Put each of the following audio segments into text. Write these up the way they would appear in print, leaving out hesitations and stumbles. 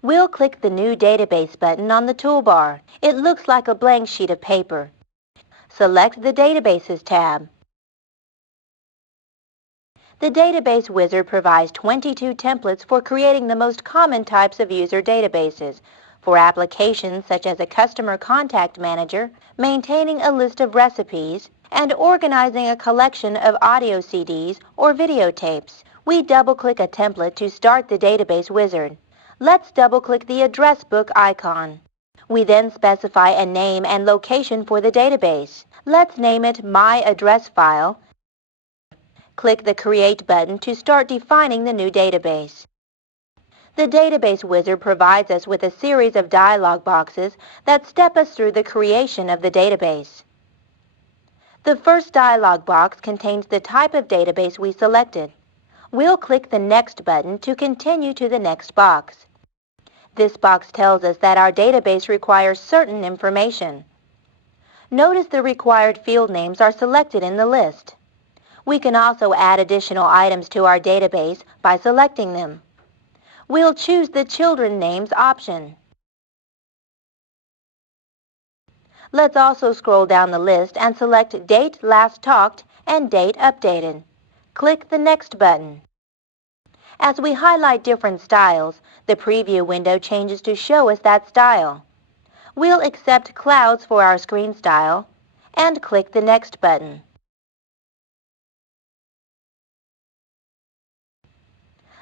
We'll click the New Database button on the toolbar. It looks like a blank sheet of paper. Select the Databases tab. The Database Wizard provides 22 templates for creating the most common types of user databases, for applications such as a customer contact manager, maintaining a list of recipes, and organizing a collection of audio CDs or videotapes. We double-click a template to start the Database Wizard. Let's double-click the Address Book icon. We then specify a name and location for the database. Let's name it My Address File. Click the Create button to start defining the new database. The Database Wizard provides us with a series of dialog boxes that step us through the creation of the database. The first dialog box contains the type of database we selected. We'll click the Next button to continue to the next box. This box tells us that our database requires certain information. Notice the required field names are selected in the list. We can also add additional items to our database by selecting them. We'll choose the Children Names option. Let's also scroll down the list and select Date Last Talked and Date Updated. Click the Next button. As we highlight different styles, the preview window changes to show us that style. We'll accept clouds for our screen style and click the Next button.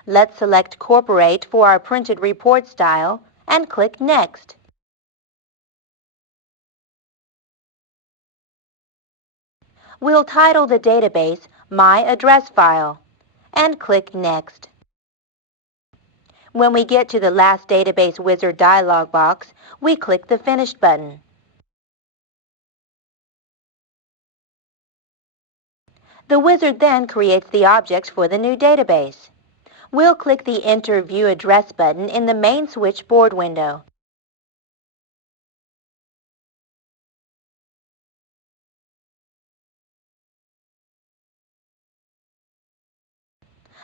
Let's select Corporate for our printed report style and click Next. We'll title the database My Address File and click Next. When we get to the last Database Wizard dialog box, we click the Finish button. The wizard then creates the objects for the new database. We'll click the Enter View Address button in the main switchboard window.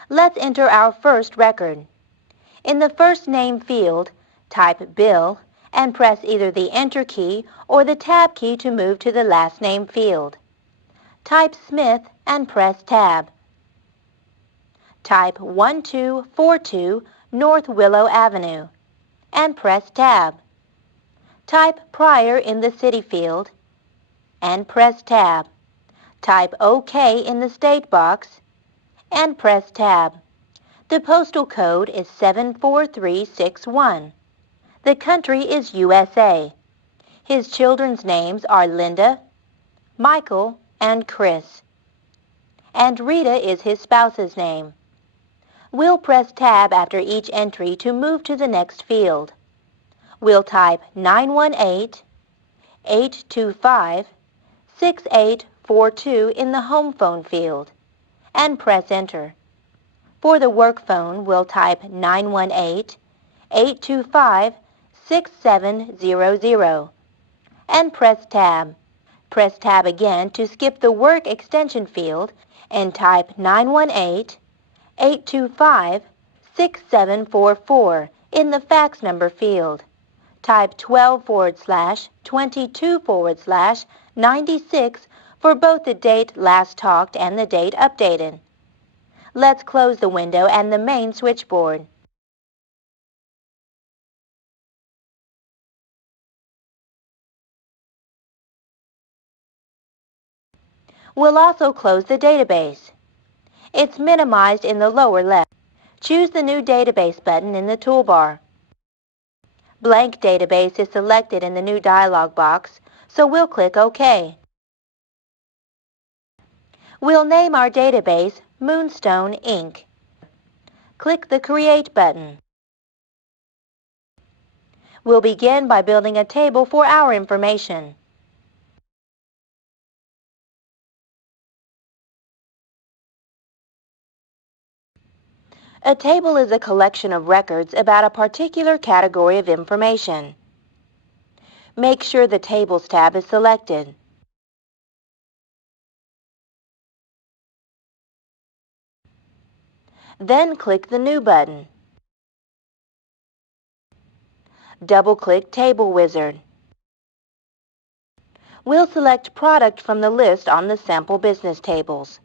Let's enter our first record. In the first name field, type Bill and press either the Enter key or the Tab key to move to the last name field. Type Smith and press Tab. Type 1242 North Willow Avenue and press Tab. Type Pryor in the City field and press Tab. Type OK in the State box and press Tab. The postal code is 74361. The country is USA. His children's names are Linda, Michael, and Chris. And Rita is his spouse's name. We'll press Tab after each entry to move to the next field. We'll type 918-825-6842 in the home phone field and press Enter. For the work phone, we'll type 918-825-6700 and press Tab. Press Tab again to skip the work extension field and type 918-825-6744 in the fax number field. Type 12/22/96 for both the date last talked and the date updated. Let's close the window and the main switchboard. We'll also close the database. It's minimized in the lower left. Choose the New Database button in the toolbar. Blank Database is selected in the new dialog box, so we'll click OK. We'll name our database Moonstone, Inc. Click the Create button. We'll begin by building a table for our information. A table is a collection of records about a particular category of information. Make sure the Tables tab is selected. Then click the New button. Double-click Table Wizard. We'll select Product from the list on the sample business tables.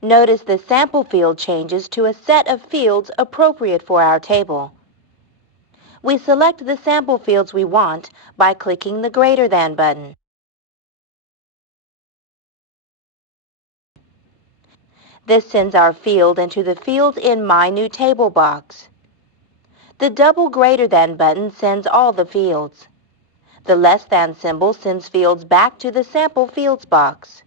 Notice the sample field changes to a set of fields appropriate for our table. We select the sample fields we want by clicking the greater than button. This sends our field into the Fields in My New Table box. The double greater than button sends all the fields. The less than symbol sends fields back to the Sample Fields box.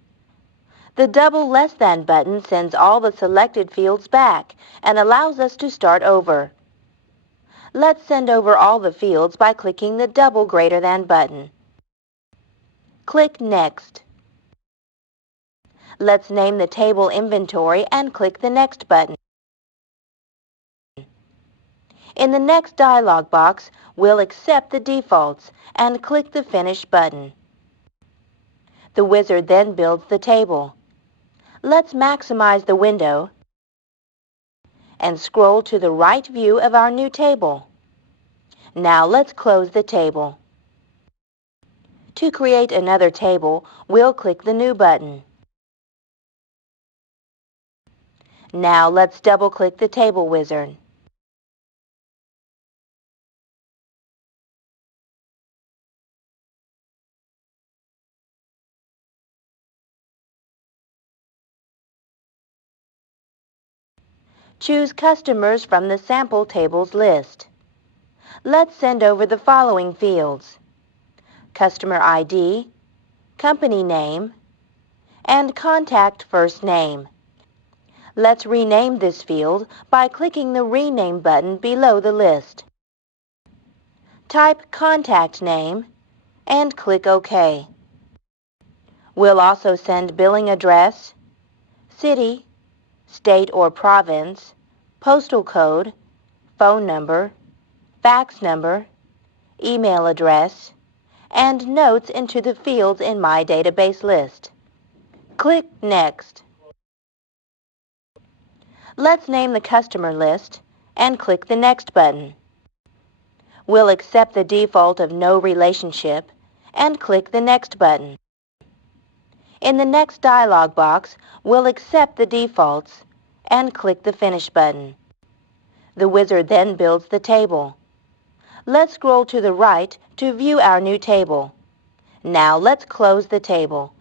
The double less than button sends all the selected fields back and allows us to start over. Let's send over all the fields by clicking the double greater than button. Click Next. Let's name the table Inventory and click the Next button. In the Next dialog box, we'll accept the defaults and click the Finish button. The wizard then builds the table. Let's maximize the window and scroll to the right view of our new table. Now let's close the table. To create another table, we'll click the New button. Now let's double-click the Table Wizard. Choose Customers from the Sample Tables list. Let's send over the following fields: Customer ID, Company Name, and Contact First Name. Let's rename this field by clicking the Rename button below the list. Type Contact Name and click OK. We'll also send billing address, city, state or province, postal code, phone number, fax number, email address, and notes into the fields in My Database list. Click Next. Let's name the customer list and click the Next button. We'll accept the default of No Relationship and click the Next button. In the Next dialog box, we'll accept the defaults and click the Finish button. The wizard then builds the table. Let's scroll to the right to view our new table. Now let's close the table.